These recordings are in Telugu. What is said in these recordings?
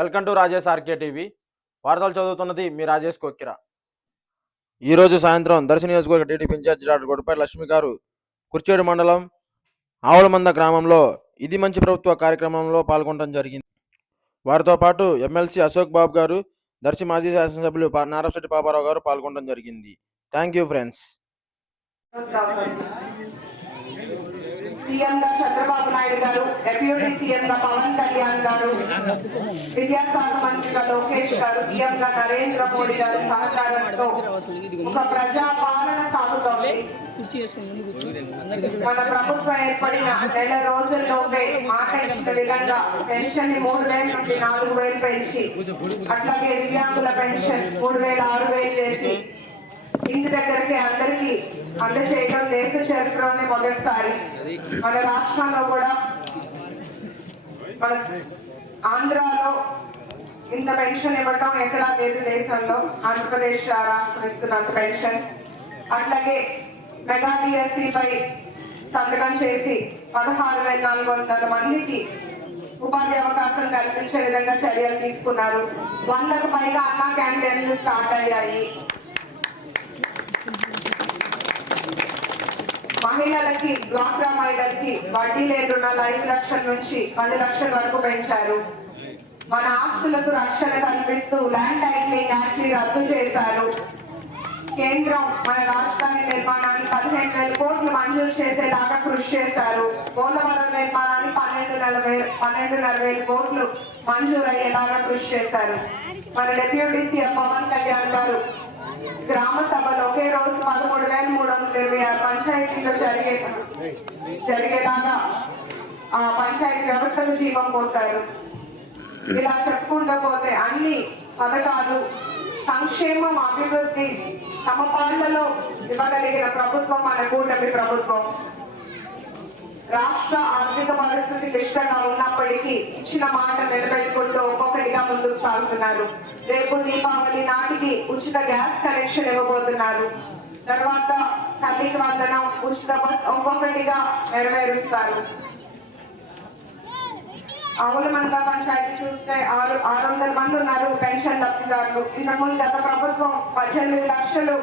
Welcome to Rajesh RK TV. వార్తలు చదువుతున్నది మీ రాజేష్ కొక్కిరా ఈరోజు సాయంత్రం దర్శన నియోజకవర్గ TDP incharge doctor Godapati Lakshmi garu Kurchedu మండలం ఆవులమంద గ్రామంలో ఇది మంచి ప్రభుత్వ కార్యక్రమంలో పాల్గొనడం జరిగింది. వారితో పాటు ఎమ్మెల్సీ అశోక్ బాబు గారు దర్శి మాజీ శాసనసభ్యులు పా- నారపశెట్టి పాపారావు గారు పాల్గొనడం జరిగింది. Thank you friends. సీఎం గా చంద్రబాబు నాయుడు గారు డిప్యూటీ సీఎం గా పవన్ కళ్యాణ్ గారు విద్యాశాఖ మంత్రిగా లోకేష్ గారు సీఎం గా నరేంద్ర మోడీ గారు సహకారంతో ఒక ప్రజా పాలన సాగుతోంది. మన ప్రభుత్వం ఏర్పడిన నెల రోజుల్లోపే మాట ఇచ్చిన విధంగా పెన్షన్ని మూడు వేల నుంచి నాలుగు వేలు పెంచి అట్లాగే దివ్యాంగుల పెన్షన్ మూడు వేల ఆరు వేలు చేసి ఇంటి దగ్గరికి అందరికి అందజేయడం చరిత్రలోనే మొదటిసారి మన రాష్ట్రంలో కూడా మన ఆంధ్రాలో ఇంత పెన్షన్ ఇవ్వటం ఎక్కడా లేదు దేశంలో. ఆంధ్రప్రదేశ్ రాష్ట్రం ఇస్తున్నంత పెన్షన్. అట్లాగే మెగా డిఎస్సి పై సంతకం చేసి పదహారు వేల నాలుగు వందల మందికి ఉపాధి అవకాశం కల్పించే విధంగా చర్యలు తీసుకున్నారు. వందకు పైగా అన్నా క్యాంటీన్లు స్టార్ట్ అయ్యాయి. మహిళలకి డ్వాక్రా మహిళలకి వడ్డీ లేని రుణాలు ఐదు లక్షల నుంచి పది లక్షల వరకు పెంచారు. మన ఆస్తులకు రక్షణ కల్పిస్తూ ల్యాండ్ టైటిలింగ్ యాక్ట్ని రద్దు చేశారు. కేంద్రం మన రాజధాని నిర్మాణాన్ని పదిహేను వేల కోట్లు మంజూరు చేసేదాకా కృషి చేశారు. పోలవరం నిర్మాణాన్ని పన్నెండు నలభై పన్నెండున్నర వేల కోట్లు మంజూరు అయ్యేలాగా కృషి చేశారు. మన డిప్యూటీ సీఎం పవన్ కళ్యాణ్ గారు గ్రామ సభలో ఒకే రోజు పదమూడు వేల మూడు వందల ఇరవై ఆరు పంచాయతీలో జరిగే జరిగేలాగా ఆ పంచాయతీ వ్యవస్థలు జీవం పోస్తారు ఇలా చెప్పుకుంటూ పోతే అన్ని పథకాలు సంక్షేమం అభివృద్ధి సమపాళ్ళలో ఇవ్వగలిగిన ప్రభుత్వం మన కూటమి ప్రభుత్వం. రాష్ట్ర ఆర్థిక పరిస్థితి క్లిష్టంగా ఉన్నప్పటికీ ఇచ్చిన మాట నిలబెట్టుకుంటూ ఒక్కొక్కటిగా ముందుకు సాగుతున్నారు. రేపు దీపావళి నాటికి ఉచిత గ్యాస్ కనెక్షన్ ఇవ్వబోతున్నారు. తర్వాత తల్లికి వందనం ఉచిత బస్ ఒక్కొక్కటిగా నెరవేరుస్తారు. ఆవుల మంద పంచాయతీ చూస్తే ఆరు ఆరు వందల మంది ఉన్నారు పెన్షన్ లబ్ధిదారులు. ఇంతకుముందు గత ప్రభుత్వం పద్దెనిమిది లక్షలు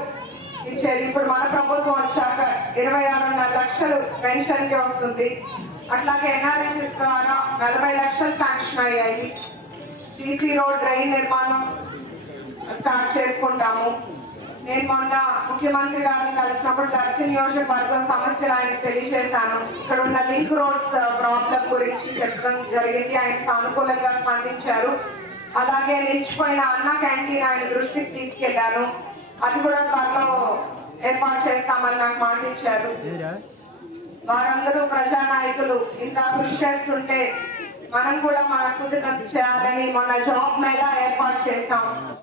ఇచ్చేది ఇప్పుడు మన ప్రభుత్వం వచ్చాక ఇరవై ఆరున్నర లక్షలు పెన్షన్కి వస్తుంది. అట్లాగే ఎన్ఆర్ఎస్ ద్వారా నలభై లక్షలు శాంక్షన్ అయ్యాయి. సిసి రోడ్ డ్రైన్ నిర్మాణం స్టార్ట్ చేసుకుంటాము. నేను మొన్న ముఖ్యమంత్రి గారిని కలిసినప్పుడు దర్శి నియోజకవర్గం సమస్యలు ఆయన తెలియజేశాను. ఇక్కడ ఉన్న లింక్ రోడ్స్ uh, ప్రాబ్లం గురించి చెప్పడం జరిగింది. ఆయన సానుకూలంగా స్పందించారు. అలాగే నిలిచిపోయిన అన్న క్యాంటీన్ ఆయన దృష్టికి తీసుకెళ్ళాను అది కూడా త్వరలో ఏర్పాటు చేస్తామని నాకు మాట ఇచ్చారు వారందరూ ప్రజానాయకులు ఇంత కృషి చేస్తుంటే మనం కూడా మన కుదిరినంత చేయాలని మొన్న జాబ్ మీద ఏర్పాటు చేశాం.